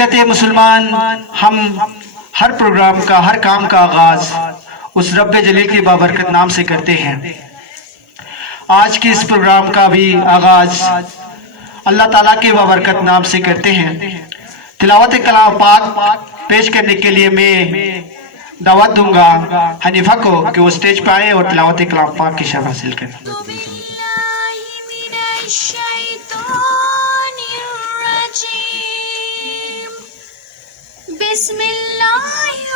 بحیثیت مسلمان ہم ہر پروگرام کا، ہر کام کا آغاز اس رب جلیل کے بابرکت نام سے کرتے ہیں۔ آج کے اس پروگرام کا بھی آغاز اللہ تعالیٰ کے بابرکت نام سے کرتے ہیں۔ تلاوت کلام پاک پیش کرنے کے لیے میں دعوت دوں گا حنیفہ کو کہ وہ اسٹیج پہ آئیں اور تلاوت کلام پاک کی شرح حاصل کریں۔ بسم اللہ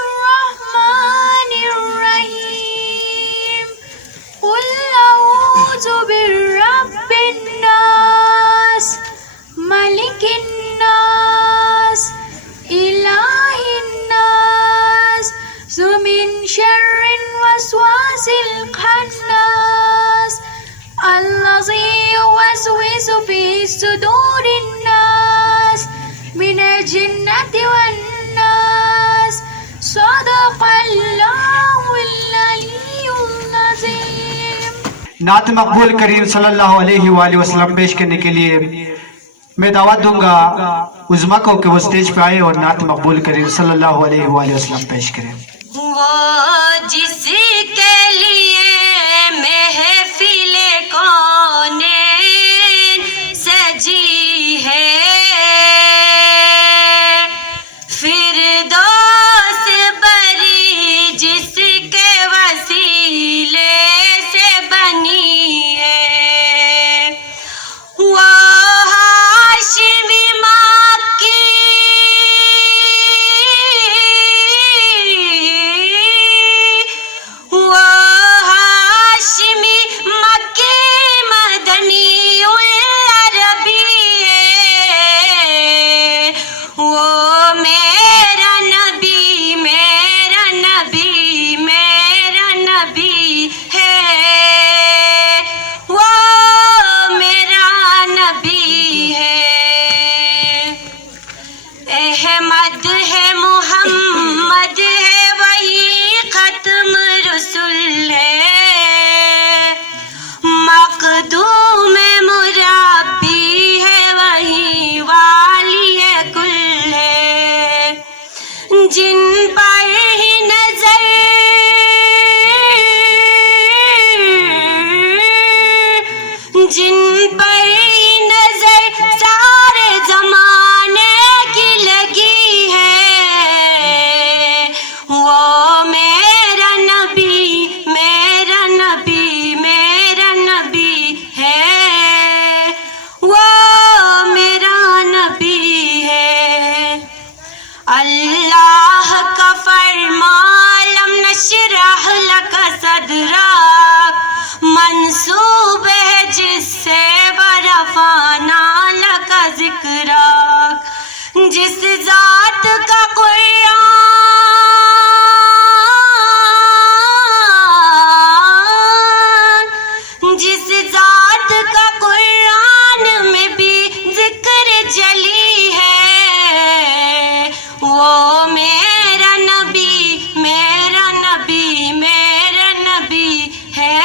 الرحمن الرحیم قل اعوذ برب الناس ملک الناس الہ الناس من شر الوسواس الخناس الذی یوسوس فی صدور الناس من الجنۃ والناس صدق اللہ العلی العظیم۔ نعت مقبول کریم صلی اللہ علیہ وآلہ وسلم پیش کرنے کے لیے میں دعوت دوں گا عظما کو کہ وہ اسٹیج پہ آئے اور نعت مقبول کریم صلی اللہ علیہ وآلہ وسلم پیش کریں۔ وہ جس کے لیے محفل کونین سجی ہے، فردوس بری جس کے وسیلے سے بنی ہے، وہ ہاشمی مکی احمد ہے، محمد ہے، وہی ختم رسول ہے، مقدوم مربی ہے، وہی والی کل ہے، جن پر ہی نظر جن پر ہی نظر سارے زمانے کی لگی ہے، وہ میرا نبی میرا نبی میرا نبی ہے، وہ میرا نبی ہے۔ اللہ کا فرمان لم نشرح لک صدرک منسوب ہے جس سے ورفعنا لک ذکرک، جس ذات کا قرآن جس ذات کا قرآن میں بھی ذکر جلی ہے، وہ میرا نبی میرا نبی میرا نبی ہے،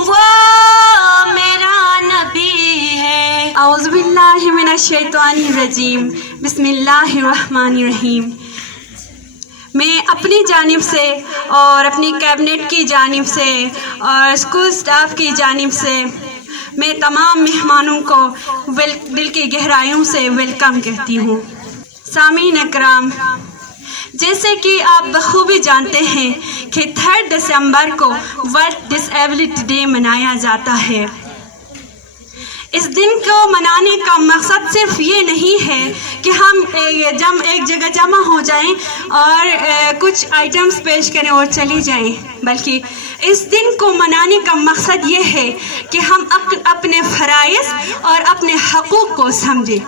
وہ میرا نبی ہے۔ اعوذ باللہ من الشیطان الرجیم، بسم اللہ الرحمن الرحیم۔ میں اپنی جانب سے اور اپنی کیبنٹ کی جانب سے اور اسکول سٹاف کی جانب سے میں تمام مہمانوں کو دل کی گہرائیوں سے ویلکم کہتی ہوں۔ سامعین اکرام، جیسے کہ آپ بخوبی جانتے ہیں کہ 3 دسمبر کو ورلڈ ڈس ایبلٹی ڈے منایا جاتا ہے۔ اس دن کو منانے کا مقصد صرف یہ نہیں ہے کہ ہم ایک جگہ جمع ہو جائیں اور کچھ آئٹمز پیش کریں اور چلی جائیں، بلکہ اس دن کو منانے کا مقصد یہ ہے کہ ہم اپنے فرائض اور اپنے حقوق کو سمجھیں۔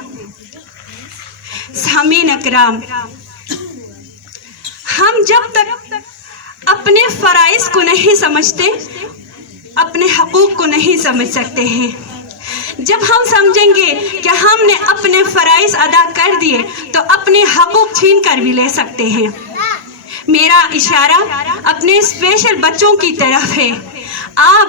سامعین اکرام، ہم جب تک اپنے فرائض کو نہیں سمجھتے اپنے حقوق کو نہیں سمجھ سکتے ہیں۔ جب ہم سمجھیں گے کہ ہم نے اپنے فرائض ادا کر دیے تو اپنے حقوق چھین کر بھی لے سکتے ہیں۔ میرا اشارہ اپنے اسپیشل بچوں کی طرف ہے۔ آپ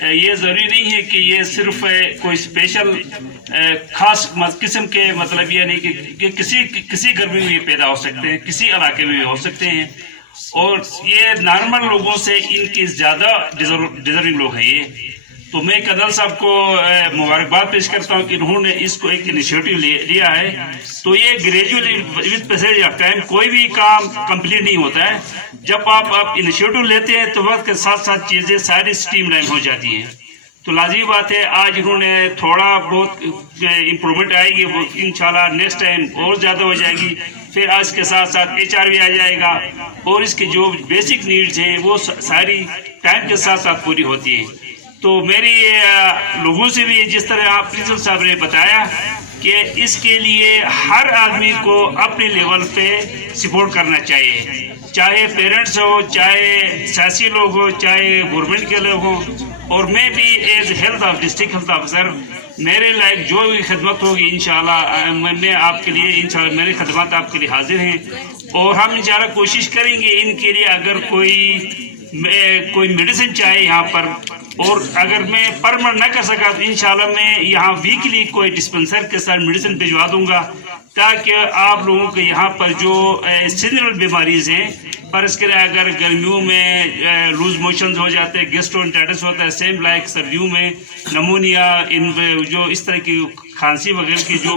یہ ضروری نہیں ہے کہ یہ صرف کوئی اسپیشل خاص قسم کے مطلب یہ نہیں کہ کسی گھر میں بھی پیدا ہو سکتے ہیں، کسی علاقے میں بھی ہو سکتے ہیں، اور یہ نارمل لوگوں سے ان کی زیادہ ڈیزرونگ لوگ ہیں یہ. تو میں کرنل صاحب کو مبارکباد پیش کرتا ہوں کہ انہوں نے اس کو ایک انیشیٹو لیا ہے. تو یہ gradually with passage of time کوئی بھی کام کمپلیٹ نہیں ہوتا ہے. جب آپ انیشیٹو لیتے ہیں تو وقت کے ساتھ ساتھ چیزیں ساری اسٹریم لائن ہو جاتی ہیں. تو لازمی بات ہے آج انہوں نے تھوڑا بہت امپرومنٹ آئے گی، وہ انشاءاللہ نیکسٹ ٹائم اور زیادہ ہو جائے گی. پھر آج کے ساتھ ساتھ HR بھی آ جائے گا، اور اس کی جو بیسک نیڈز ہیں وہ ساری ٹائم کے ساتھ ساتھ پوری ہوتی ہیں. تو میری لوگوں سے بھی جس طرح آپ پرنسپل صاحب نے بتایا کہ اس کے لیے ہر آدمی کو اپنے لیول پہ سپورٹ کرنا چاہیے، چاہے پیرنٹس ہو، چاہے سیاسی لوگ ہو، چاہے گورنمنٹ کے لوگ ہوں. اور میں بھی ایز ڈسٹرکٹ ہیلتھ آفیسر میرے لائق جو بھی خدمت ہوگی انشاءاللہ میں آپ کے لیے انشاءاللہ میری خدمات آپ کے لیے حاضر ہیں. اور ہم انشاءاللہ کوشش کریں گے ان کے لیے اگر کوئی میڈیسن چاہے یہاں پر، اور اگر میں پرمنٹ نہ کر سکا تو انشاءاللہ میں یہاں ویکلی کوئی ڈسپنسر کے ساتھ میڈیسن بھجوا دوں گا، تاکہ آپ لوگوں کے یہاں پر جو سیزنل بیماریز ہیں، پر اس کے لیے اگر گرمیوں میں لوز موشنز ہو جاتے ہیں، گیسٹرونٹائٹس ہوتا ہے، سیم لائک سردیوں میں نمونیا، جو اس طرح کی کھانسی وغیرہ کی جو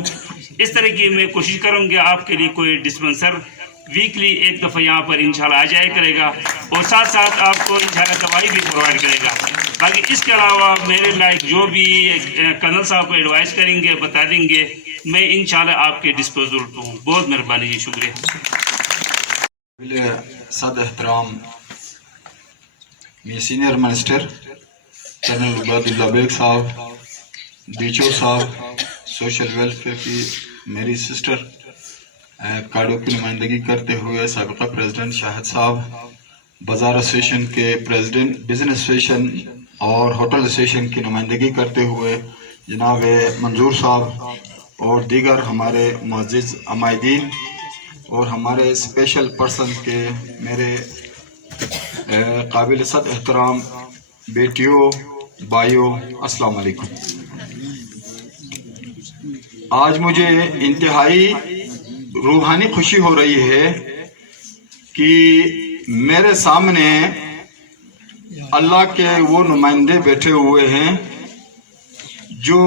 اس طرح کی میں کوشش کروں گا آپ کے لیے کوئی ڈسپنسر ویکلی ایک دفعہ یہاں پر انشاءاللہ آ جائے کرے گا، اور ساتھ ساتھ آپ کو انشاءاللہ دوائی بھی پرووائڈ کرے گا. باقی اس کے علاوہ میرے لائق جو بھی کرنل صاحب کو ایڈوائز کریں گے، بتا دیں گے، میں انشاءاللہ آپ کے ڈسپوزل ہوں. بہت مہربانی جی، شکریہ. صد احترام سینئر منسٹر کرنل عبید اللہ بیگ صاحب، DHO صاحب، سوشل ویلفیئر کی میری سسٹر، کاڈو کی نمائندگی کرتے ہوئے سابقہ پریزیڈنٹ شاہد صاحب، بازار ایسوسیشن کے پریزیڈنٹ، بزنس ایسوسیشن اور ہوٹل ایسوسیشن کی نمائندگی کرتے ہوئے جناب منظور صاحب، اور دیگر ہمارے معزز عمائدین اور ہمارے اسپیشل پرسن کے میرے قابل صد احترام بیٹیوں، بھائیوں، السلام علیکم. آج مجھے انتہائی روحانی خوشی ہو رہی ہے کہ میرے سامنے اللہ کے وہ نمائندے بیٹھے ہوئے ہیں جو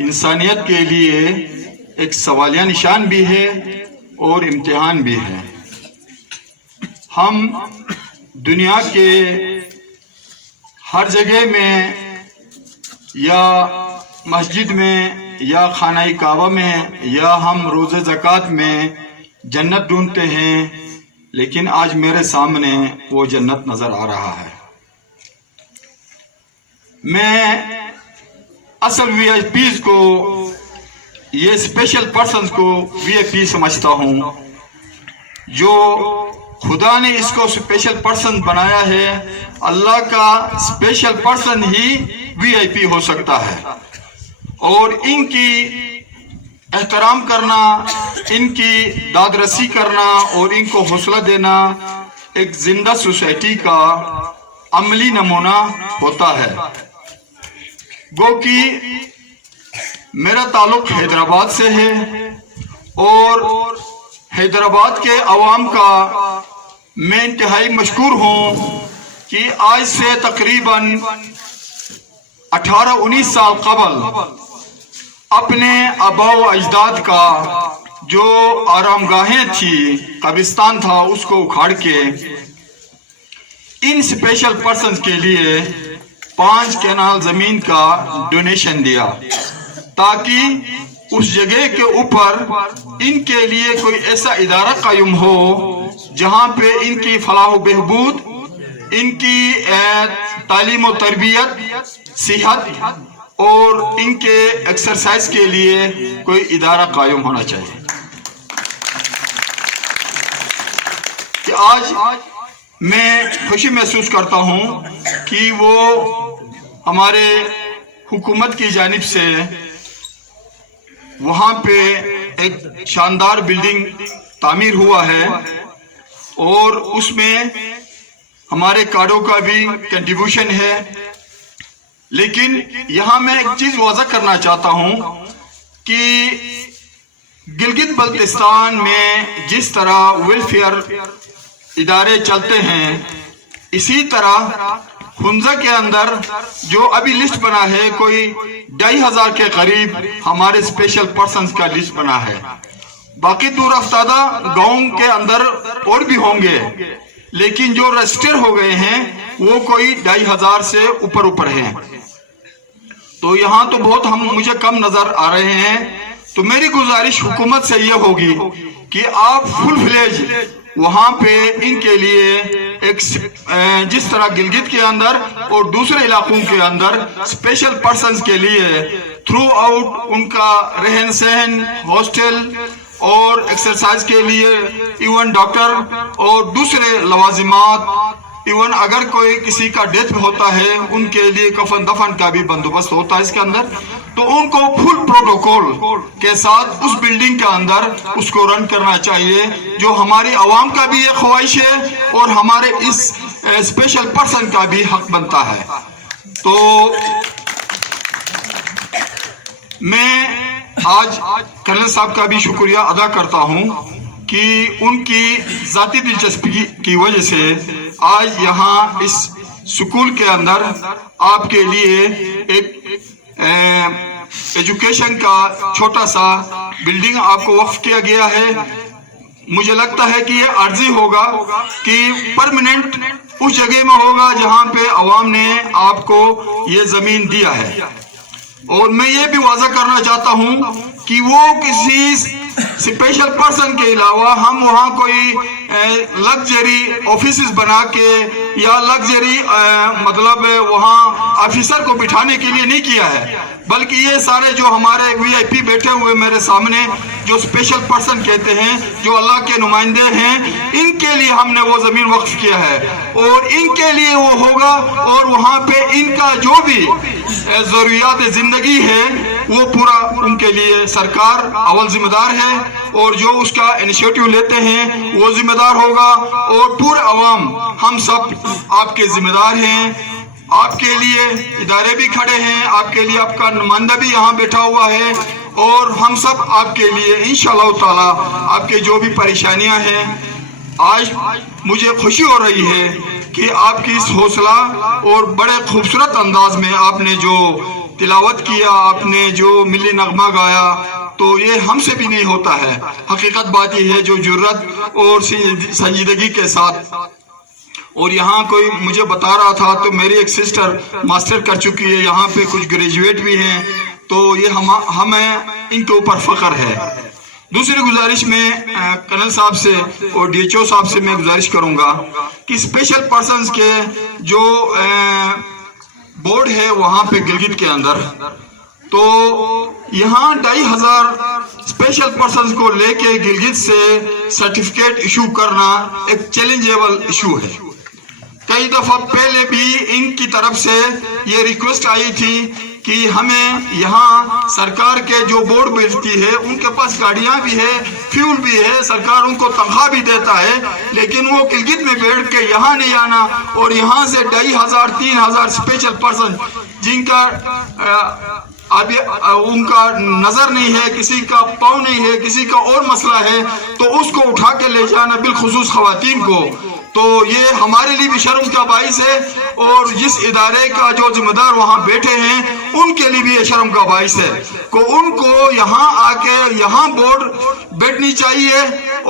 انسانیت کے لیے ایک سوالیہ نشان بھی ہے اور امتحان بھی ہے. ہم دنیا کے ہر جگہ میں یا مسجد میں یا خانہ کعبہ میں یا ہم روزہ زکوٰۃ میں جنت ڈھونڈتے ہیں، لیکن آج میرے سامنے وہ جنت نظر آ رہا ہے. میں اصل VIPs کو، یہ اسپیشل پرسنز کو VIP سمجھتا ہوں. جو خدا نے اس کو اسپیشل پرسن بنایا ہے، اللہ کا اسپیشل پرسن ہی VIP ہو سکتا ہے. اور ان کی احترام کرنا، ان کی داد رسی کرنا اور ان کو حوصلہ دینا ایک زندہ سوسائٹی کا عملی نمونہ ہوتا ہے. گو کہ میرا تعلق حیدرآباد سے ہے، اور حیدرآباد کے عوام کا میں انتہائی مشکور ہوں کہ آج سے تقریباً 18-19 سال قبل اپنے آباء و اجداد کا جو آرام گاہیں تھی، قبرستان تھا، اس کو اکھاڑ کے ان اسپیشل پرسنز کے لیے 5 کینال زمین کا ڈونیشن دیا، تاکہ اس جگہ کے اوپر ان کے لیے کوئی ایسا ادارہ قائم ہو جہاں پہ ان کی فلاح و بہبود، ان کی تعلیم و تربیت، صحت اور ان کے ایکسرسائز کے لیے کوئی ادارہ قائم ہونا چاہیے. کہ آج میں خوشی محسوس کرتا ہوں کہ وہ ہمارے حکومت کی جانب سے وہاں پہ ایک شاندار بلڈنگ تعمیر ہوا ہے، اور اس میں ہمارے کاڈو کا بھی کنٹریبیوشن ہے. لیکن یہاں میں ایک چیز واضح کرنا چاہتا ہوں کہ گلگت بلتستان میں جس طرح ویلفیئر ادارے چلتے ہیں اسی طرح ہنزہ کے اندر جو ابھی لسٹ بنا ہے کوئی 2500 کے قریب ہمارے اسپیشل پرسنز کا لسٹ بنا ہے. باقی دور افتادہ گاؤں کے اندر اور بھی ہوں گے لیکن جو رجسٹر ہو گئے ہیں وہ کوئی 2500 سے اوپر ہیں. تو یہاں تو بہت مجھے کم نظر آ رہے ہیں. تو میری گزارش حکومت سے یہ ہوگی کہ آپ فل فلیج وہاں پہ ان کے لیے ایک جس طرح گلگت کے اندر اور دوسرے علاقوں کے اندر اسپیشل پرسنز کے لیے تھرو آؤٹ ان کا رہن سہن ہاسٹل اور ایکسرسائز کے لیے ایون ڈاکٹر اور دوسرے لوازمات ایون اگر کوئی کسی کا ڈیتھ ہوتا ہے ان کے لیے کفن دفن کا بھی بندوبست ہوتا ہے اس کے اندر. تو ان کو فل پروٹوکول کے ساتھ اس بلڈنگ کے اندر اس کو رن کرنا چاہیے جو ہماری عوام کا بھی ایک خواہش ہے اور ہمارے اس اسپیشل پرسن کا بھی حق بنتا ہے. تو میں آج کرنل صاحب کا بھی شکریہ ادا کرتا ہوں کہ ان کی ذاتی دلچسپی کی وجہ سے آج یہاں اس سکول کے اندر آپ کے لیے ایک ایجوکیشن کا چھوٹا سا بلڈنگ آپ کو وقف کیا گیا ہے. مجھے لگتا ہے کہ یہ عرضی ہوگا کہ پرماننٹ اس جگہ میں ہوگا جہاں پہ عوام نے آپ کو یہ زمین دیا ہے. اور میں یہ بھی واضح کرنا چاہتا ہوں کہ وہ کسی اسپیشل پرسن کے علاوہ ہم وہاں کوئی لگژری آفیسز بنا کے یا لگژری مطلب وہاں آفیسر کو بٹھانے کے لیے نہیں کیا ہے بلکہ یہ سارے جو ہمارے وی آئی پی بیٹھے ہوئے میرے سامنے جو اسپیشل پرسن کہتے ہیں جو اللہ کے نمائندے ہیں ان کے لیے ہم نے وہ زمین وقف کیا ہے اور ان کے لیے وہ ہوگا اور وہاں پہ ان کا جو بھی ضروریات زندگی ہے وہ پورا ان کے لیے سرکار اول ذمہ دار ہے اور جو اس کا انیشیٹو لیتے ہیں وہ ذمہ دار ہوگا اور پورے عوام ہم سب آپ کے ذمہ دار ہیں. آپ کے لیے ادارے بھی کھڑے ہیں آپ کے لیے آپ کا نمائندہ بھی یہاں بیٹھا ہوا ہے اور ہم سب آپ کے لیے انشاءاللہ تعالی آپ کے جو بھی پریشانیاں ہیں. آج مجھے خوشی ہو رہی ہے کہ آپ کی اس حوصلہ اور بڑے خوبصورت انداز میں آپ نے جو تلاوت کیا آپ نے جو ملی نغمہ گایا تو یہ ہم سے بھی نہیں ہوتا ہے. حقیقت بات یہ ہے جو جرت اور سنجیدگی کے ساتھ. اور یہاں کوئی مجھے بتا رہا تھا تو میری ایک سسٹر ماسٹر کر چکی ہے یہاں پہ کچھ گریجویٹ بھی ہیں تو یہ ہمیں ان کے اوپر فخر ہے. دوسری گزارش میں کرنل صاحب سے اور ڈی ایچ او صاحب سے میں گزارش کروں گا کہ اسپیشل پرسنز کے جو بورڈ ہے وہاں پہ گلگت کے اندر تو یہاں 2500 اسپیشل پرسنز کو لے کے گلگت سے سرٹیفکیٹ ایشو کرنا ایک چیلنجیبل ایشو ہے. کئی دفعہ پہلے بھی ان کی طرف سے یہ ریکویسٹ آئی تھی کہ ہمیں یہاں سرکار کے جو بورڈ بیچتی ہے ان کے پاس گاڑیاں بھی ہے فیول بھی ہے سرکار ان کو تنخواہ بھی دیتا ہے لیکن وہ گلگت میں بیٹھ کے یہاں نہیں آنا اور یہاں سے 2500-3000 اسپیشل پرسن جن کا ابھی ان کا نظر نہیں ہے کسی کا پاؤں نہیں ہے کسی کا اور مسئلہ ہے تو اس کو اٹھا کے لے جانا بالخصوص خواتین کو تو یہ ہمارے لیے بھی شرم کا باعث ہے اور جس ادارے کا جو ذمہ دار وہاں بیٹھے ہیں ان کے لیے بھی یہ شرم کا باعث ہے کہ ان کو یہاں آ کے یہاں بورڈ بیٹھنی چاہیے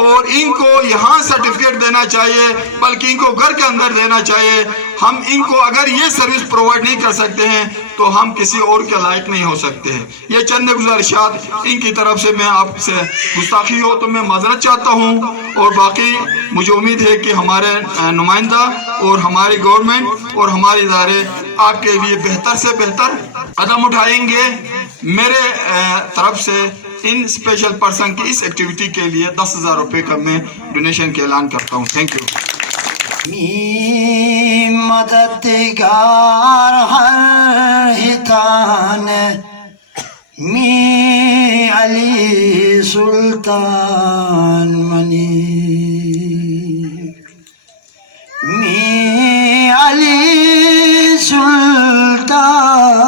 اور ان کو یہاں سرٹیفکیٹ دینا چاہیے بلکہ ان کو گھر کے اندر دینا چاہیے. ہم ان کو اگر یہ سروس پرووائڈ نہیں کر سکتے ہیں تو ہم کسی اور کے لائق نہیں ہو سکتے ہیں. یہ چند گزارشات ان کی طرف سے میں آپ سے گستاخی ہو تو میں معذرت چاہتا ہوں اور باقی مجھے امید ہے کہ ہمارے نمائندہ اور ہماری گورنمنٹ اور ہمارے ادارے آپ کے لیے بہتر سے بہتر قدم اٹھائیں گے. میرے طرف سے ان اسپیشل پرسن کی اس ایکٹیویٹی کے لیے 10,000 روپے کا میں ڈونیشن کے اعلان کرتا ہوں. Thank you. می مددگار ہر ہتان می علی سلطان منی می علی سلطان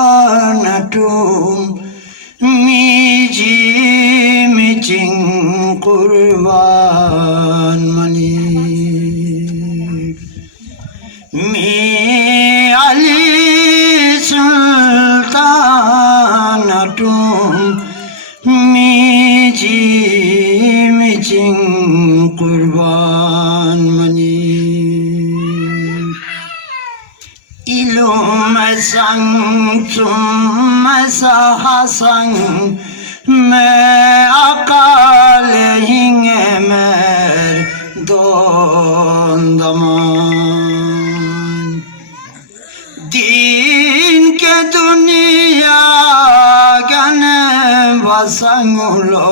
kurban manir mi Ali sultanatum mi jim jing kurban manir ilum sang tum sahasang me akal hingemer dondaman din ke duniya gane basangulo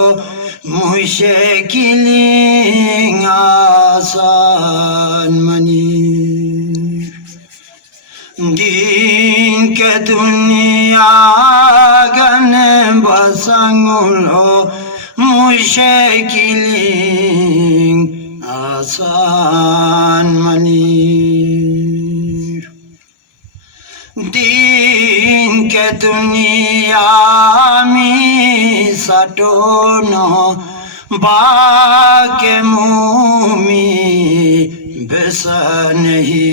muşekilin asan manir din ke duniya gane basangulo muşekilin asan manir din ke duniya mi satono ba ke mumi besanahi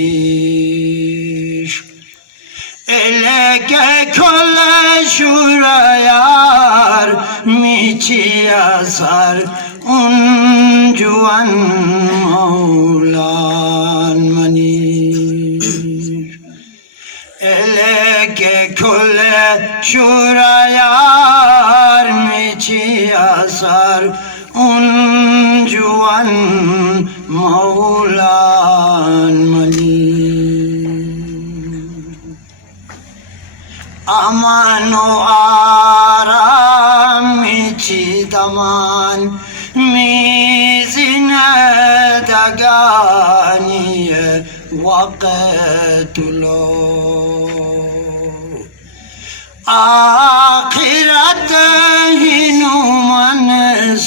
eleke kole şurayar miçi yazar uncuan maulan manir eleke kole şurayar miçi yazar uncuan maulan manir aman o aram içi daman mizine daganiye vaktulo ahiret hinuman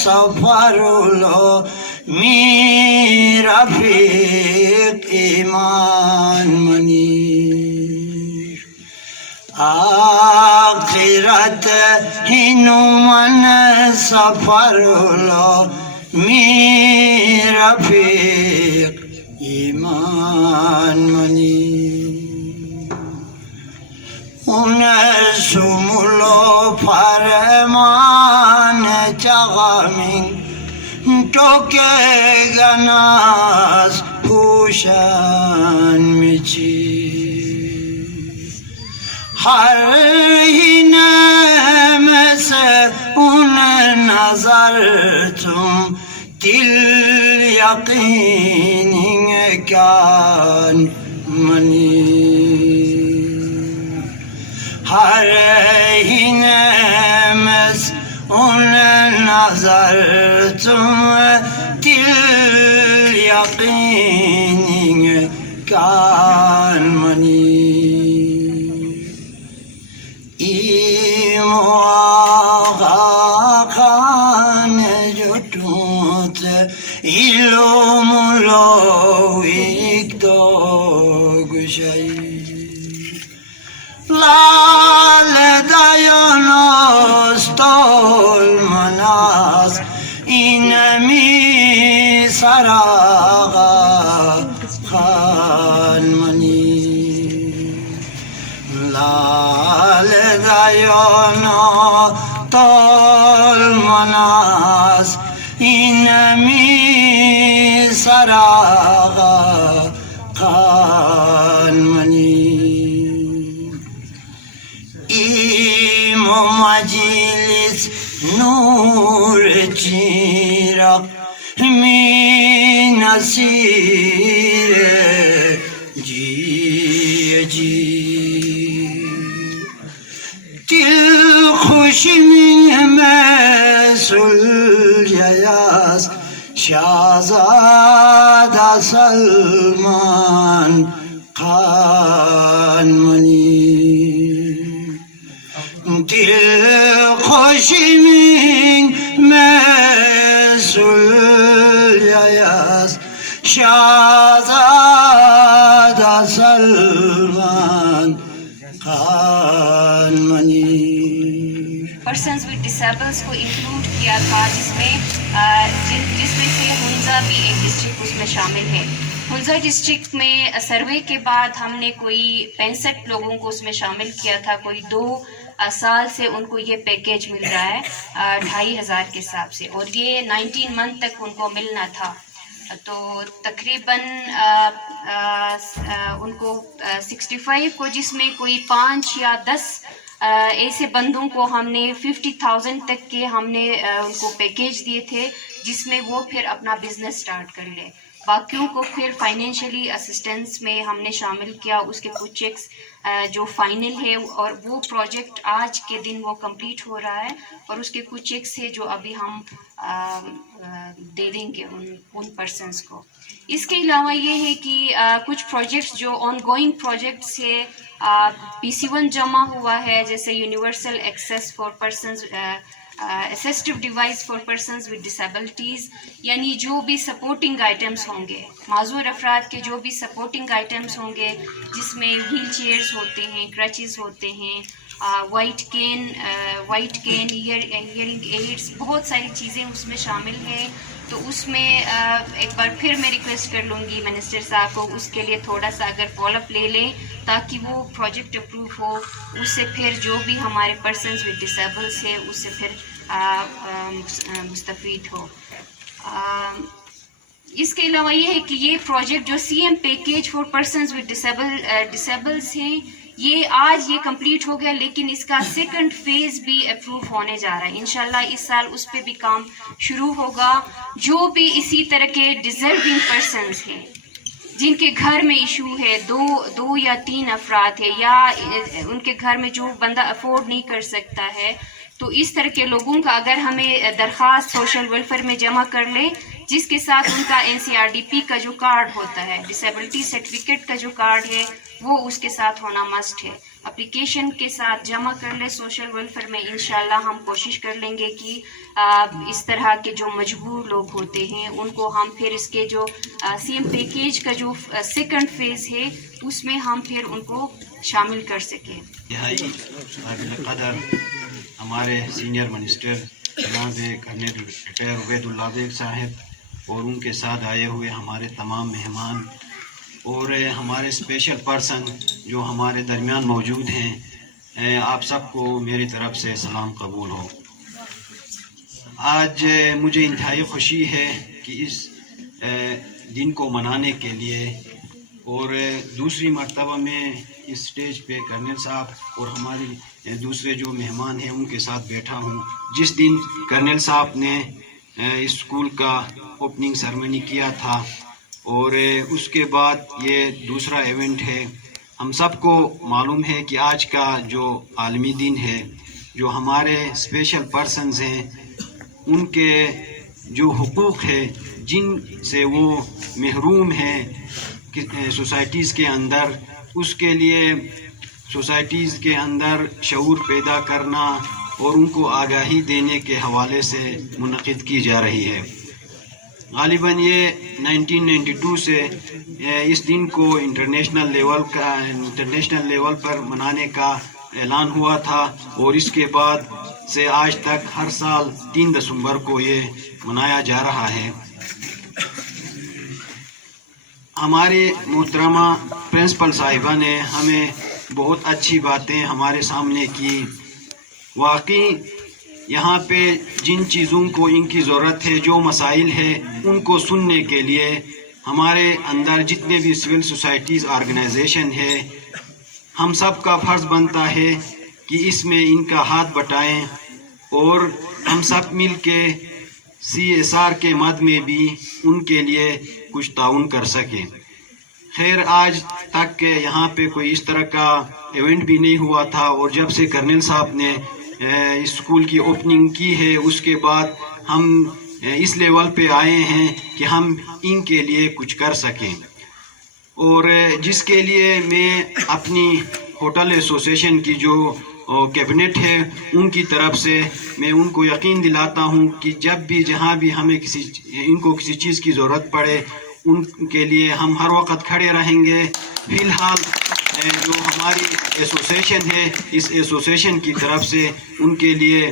safarulo mi rafiq iman manir ahiret hinuman safarulo mi rafiq iman manir unesumulo pareman çağamin toke ganas huşan miçi har hine mese une nazar tum dil yakinin kan manir har hine mes une nazar tum dil yakinin kan manir imuakan jutut ilumulo ikdo guşay lale dayanos tolmanas inemi saraga khan manir lale dayanos tolmanas inemi saraga khan manir imo majlis nur chirak mi nasire ji ji dil خوشی میں سلیاس شاہزادہ سلمان خان منیر دل خوشی میں سلیاس Shahzada Salman Khan Munir. Persons persons with disables کو include کیا تھا، جس میں سے ہنزا بھی ایک ڈسٹرکٹ اس میں شامل ہے۔ ہنزا ڈسٹرکٹ میں سروے کے بعد ہم نے کوئی 65 لوگوں کو اس میں شامل کیا تھا۔ کوئی 2 سال سے ان کو یہ پیکیج مل رہا ہے 2500 کے حساب سے، اور یہ 19 منتھ تک ان کو ملنا تھا۔ تو تقریباً ان کو 65 کو، جس میں کوئی 5 یا 10 ایسے بندوں کو ہم نے 50,000 تک کے ہم نے ان کو پیکیج دیے تھے، جس میں وہ پھر اپنا بزنس سٹارٹ کر لے۔ باقیوں کو پھر فائنینشلی اسسٹنس میں ہم نے شامل کیا۔ اس کے کچھ چیکس جو فائنل ہے، اور وہ پروجیکٹ آج کے دن وہ کمپلیٹ ہو رہا ہے، اور اس کے کچھ چیکس ہے جو ابھی ہم دے دیں گے ان پرسنس کو۔ اس کے علاوہ یہ ہے کہ کچھ پروجیکٹس جو آن گوئنگ پروجیکٹس ہے، PC1 جمع ہوا ہے، جیسے universal access for persons, assistive device for persons with disabilities, یعنی جو بھی سپورٹنگ آئٹمس ہوں گے، معذور افراد کے جو بھی سپورٹنگ آئٹمس ہوں گے، جس میں ویل چیئرز ہوتے ہیں، کرچز ہوتے ہیں، وائٹ کین، ایئرنگ ایڈس، بہت ساری چیزیں اس میں شامل ہیں۔ تو اس میں ایک بار پھر میں ریکویسٹ کر لوں گی منسٹر صاحب کو، اس کے لیے تھوڑا سا اگر فالو اپ لے لیں تاکہ وہ پروجیکٹ اپروو ہو، اس سے پھر جو بھی ہمارے پرسنز ود ڈسیبلس ہے اس سے پھر مستفید ہو۔ اس کے علاوہ یہ ہے کہ یہ پروجیکٹ جو CM package for persons with disables ہیں، یہ آج یہ کمپلیٹ ہو گیا، لیکن اس کا سیکنڈ فیز بھی اپروو ہونے جا رہا ہے۔ انشاءاللہ اس سال اس پہ بھی کام شروع ہوگا۔ جو بھی اسی طرح کے ڈیزرونگ پرسنز ہیں، جن کے گھر میں ایشو ہے، 2 یا 3 افراد ہے، یا ان کے گھر میں جو بندہ افورڈ نہیں کر سکتا ہے، تو اس طرح کے لوگوں کا اگر ہمیں درخواست سوشل ویلفیئر میں جمع کر لیں، جس کے ساتھ ان کا NCRDP کا جو کارڈ ہوتا ہے، ڈسیبلٹی سرٹیفکیٹ کا جو کارڈ ہے، وہ اس کے ساتھ ہونا مسٹ ہے۔ اپلیکیشن کے ساتھ جمع کر لیں سوشل ویلفیئر میں۔ انشاءاللہ ہم کوشش کر لیں گے کہ اس طرح کے جو مجبور لوگ ہوتے ہیں ان کو ہم پھر اس کے جو CM پیکیج کا جو سیکنڈ فیز ہے اس میں ہم پھر ان کو شامل کر سکیں۔ نہائی قابل قدر ہمارے سینئر منسٹر جناب کرنل ریٹائر عبید اللہ بیگ صاحب اور ان کے ساتھ آئے ہوئے ہمارے تمام مہمان اور ہمارے اسپیشل پرسن جو ہمارے درمیان موجود ہیں، آپ سب کو میری طرف سے سلام قبول ہو۔ آج مجھے انتہائی خوشی ہے کہ اس دن کو منانے کے لیے اور دوسری مرتبہ میں اس سٹیج پہ کرنل صاحب اور ہمارے دوسرے جو مہمان ہیں ان کے ساتھ بیٹھا ہوں۔ جس دن کرنل صاحب نے اسکول کا اوپننگ سرمنی کیا تھا اور اس کے بعد یہ دوسرا ایونٹ ہے۔ ہم سب کو معلوم ہے کہ آج کا جو عالمی دن ہے، جو ہمارے اسپیشل پرسنز ہیں ان کے جو حقوق ہے جن سے وہ محروم ہیں سوسائٹیز کے اندر، اس کے لیے سوسائٹیز کے اندر شعور پیدا کرنا اور ان کو آگاہی دینے کے حوالے سے منعقد کی جا رہی ہے۔ غالباً یہ 1992 سے اس دن کو انٹرنیشنل لیول پر منانے کا اعلان ہوا تھا اور اس کے بعد سے آج تک ہر سال 3 دسمبر کو یہ منایا جا رہا ہے۔ ہماری محترمہ پرنسپل صاحبہ نے ہمیں بہت اچھی باتیں ہمارے سامنے کی۔ واقعی یہاں پہ جن چیزوں کو ان کی ضرورت ہے، جو مسائل ہے ان کو سننے کے لیے ہمارے اندر جتنے بھی سول سوسائٹیز آرگنائزیشن ہے، ہم سب کا فرض بنتا ہے کہ اس میں ان کا ہاتھ بٹائیں اور ہم سب مل کے CSR کے مد میں بھی ان کے لیے کچھ تعاون کر سکیں۔ خیر آج تک یہاں پہ کوئی اس طرح کا ایونٹ بھی نہیں ہوا تھا، اور جب سے کرنل صاحب نے اسکول کی اوپننگ کی ہے اس کے بعد ہم اس لیول پہ آئے ہیں کہ ہم ان کے لیے کچھ کر سکیں، اور جس کے لیے میں اپنی ہوٹل ایسوسیشن کی جو کیبنٹ ہے ان کی طرف سے میں ان کو یقین دلاتا ہوں کہ جب بھی جہاں بھی ہمیں ان کو کسی چیز کی ضرورت پڑے ان کے لیے ہم ہر وقت کھڑے رہیں گے۔ فی الحال جو ہماری ایسوسیشن ہے، اس ایسوسیشن کی طرف سے ان کے لیے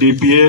DPA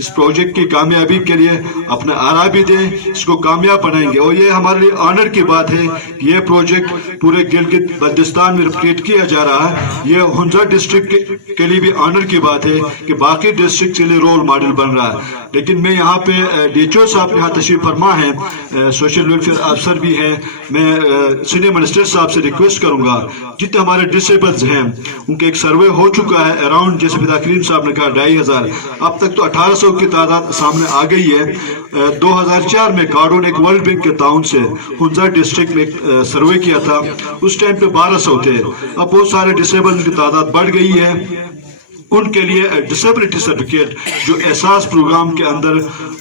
اس پروجیکٹ کی کامیابی کے لیے اپنا آرا بھی دیں, اس کو کامیاب بنائیں گے. اور یہ ہمارے لیے آنر کی بات ہے کہ یہ پروجیکٹ پورے گلگت بلتستان میں ریپلیٹ کیا جا رہا ہے. یہ ہنزا ڈسٹرکٹ کے لیے بھی آنر کی بات ہے کہ باقی ڈسٹرکٹ کے لیے رول ماڈل بن رہا ہے. لیکن میں یہاں پہ ڈی ایچ او صاحب یہاں تشریف فرما ہیں, سوشل ویلفیئر افسر بھی ہیں, میں سینئر منسٹر صاحب سے ریکویسٹ کروں گا جتنے ہمارے ڈسیبلز ہیں ان کے ایک سروے ہو چکا ہے اراؤنڈ, جیسے فدا کریم صاحب نے کہا 2500, اب تک تو 1800 کی تعداد سامنے آ گئی ہے. 2004 میں کارڈو نے ایک ورلڈ بینک کے تعاون سے ہنزا ڈسٹرکٹ میں ایک سروے کیا تھا, اس ٹائم پہ 1200 تھے. اب بہت سارے ڈسیبل کی تعداد بڑھ گئی ہے. ان کے لیے ڈسیبلٹی سرٹیفکیٹ جو احساس پروگرام کے اندر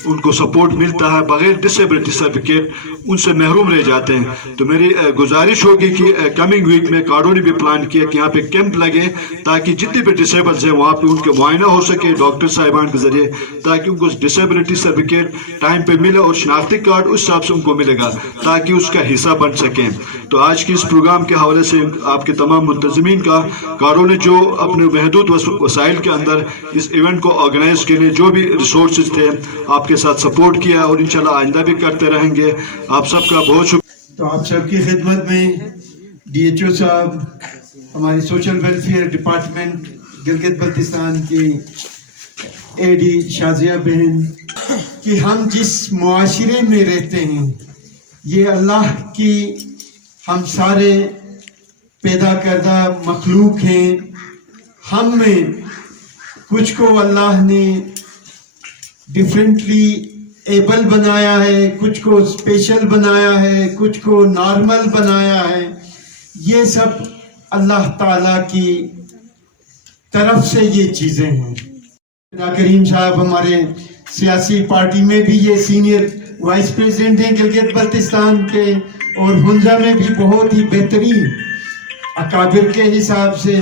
ان کو سپورٹ ملتا ہے, بغیر ڈسیبلٹی سرٹیفکیٹ ان سے محروم رہ جاتے ہیں. تو میری گزارش ہوگی کہ کمنگ ویک میں کارڈو نے بھی پلان کیا کہ یہاں پہ کیمپ لگے تاکہ جتنے بھی ڈسیبلز ہیں وہاں پہ ان کے معائنہ ہو سکے ڈاکٹر صاحبان کے ذریعے, تاکہ ان کو ڈسیبلٹی سرٹیفکیٹ ٹائم پہ ملے اور شناختی کارڈ اس حساب سے ان کو ملے گا تاکہ اس کا حصہ بن سکیں. تو آج کی اس پروگرام کے حوالے سے آپ کے تمام منتظمین کا, کارڈو نے جو اپنے محدود وسائل کے اندر اس ایونٹ کو آرگنائز کے لیے جو بھی ریسورسز تھے آپ کے ساتھ سپورٹ کیا اور انشاءاللہ آئندہ بھی کرتے رہیں گے. آپ سب کا بہت شکریہ. تو آپ سب کی خدمت میں ڈی ایچ او صاحب, ہماری social welfare department Gilgit Baltistan کی اے ڈی شازیہ بہن, کہ ہم جس معاشرے میں رہتے ہیں یہ اللہ کی ہم سارے پیدا کردہ مخلوق ہیں. ہم میں کچھ کو اللہ نے ڈیفرنٹلی ایبل بنایا ہے, کچھ کو اسپیشل بنایا ہے, کچھ کو نارمل بنایا ہے. یہ سب اللہ تعالیٰ کی طرف سے یہ چیزیں ہیں. خدا کریم صاحب ہمارے سیاسی پارٹی میں بھی یہ سینئر وائس پریزیڈنٹ ہیں گلگت بلتستان کے, اور ہنزا میں بھی بہت ہی بہترین اکابر کے حساب سے,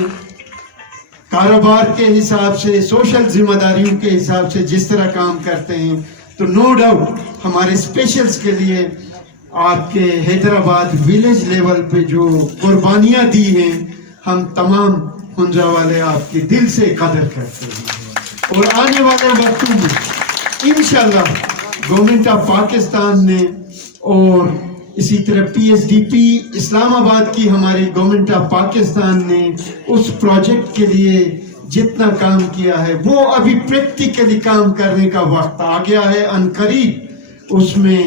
کاروبار کے حساب سے, سوشل ذمہ داریوں کے حساب سے جس طرح کام کرتے ہیں. تو نو ڈاؤٹ ہمارے اسپیشلز کے لیے آپ کے حیدرآباد ویلیج لیول پہ جو قربانیاں دی ہیں, ہم تمام ہنزا والے آپ کی دل سے قدر کرتے ہیں. اور آنے والے وقتوں میں انشاءاللہ گورنمنٹ آف پاکستان نے اور اسی طرح پی ایس ڈی پی اسلام آباد کی ہماری گورنمنٹ آف پاکستان نے اس پروجیکٹ کے لیے جتنا کام کیا ہے وہ ابھی پریکٹیکلی کام کرنے کا وقت آ گیا ہے. عنقریب اس میں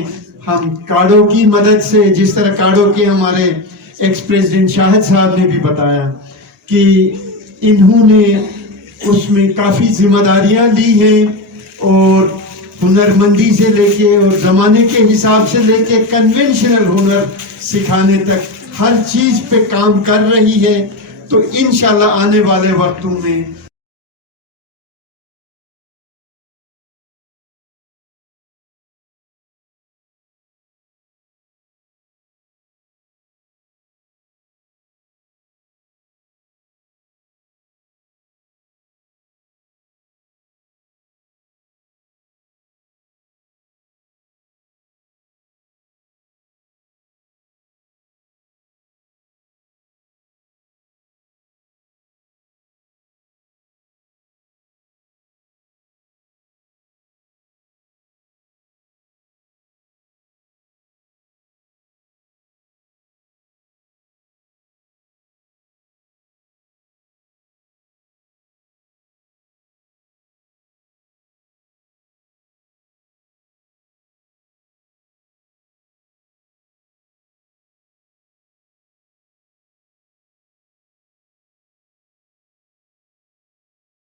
ہم کارڈو کی مدد سے, جس طرح کارڈو کے ہمارے ایکس پریزیڈنٹ شاہد صاحب نے بھی بتایا کہ انہوں نے اس میں کافی ذمہ داریاں لی ہیں, اور ہنرمندی سے لے کے اور زمانے کے حساب سے لے کے کنونشنل ہنر سکھانے تک ہر چیز پہ کام کر رہی ہے. تو انشاءاللہ آنے والے وقتوں میں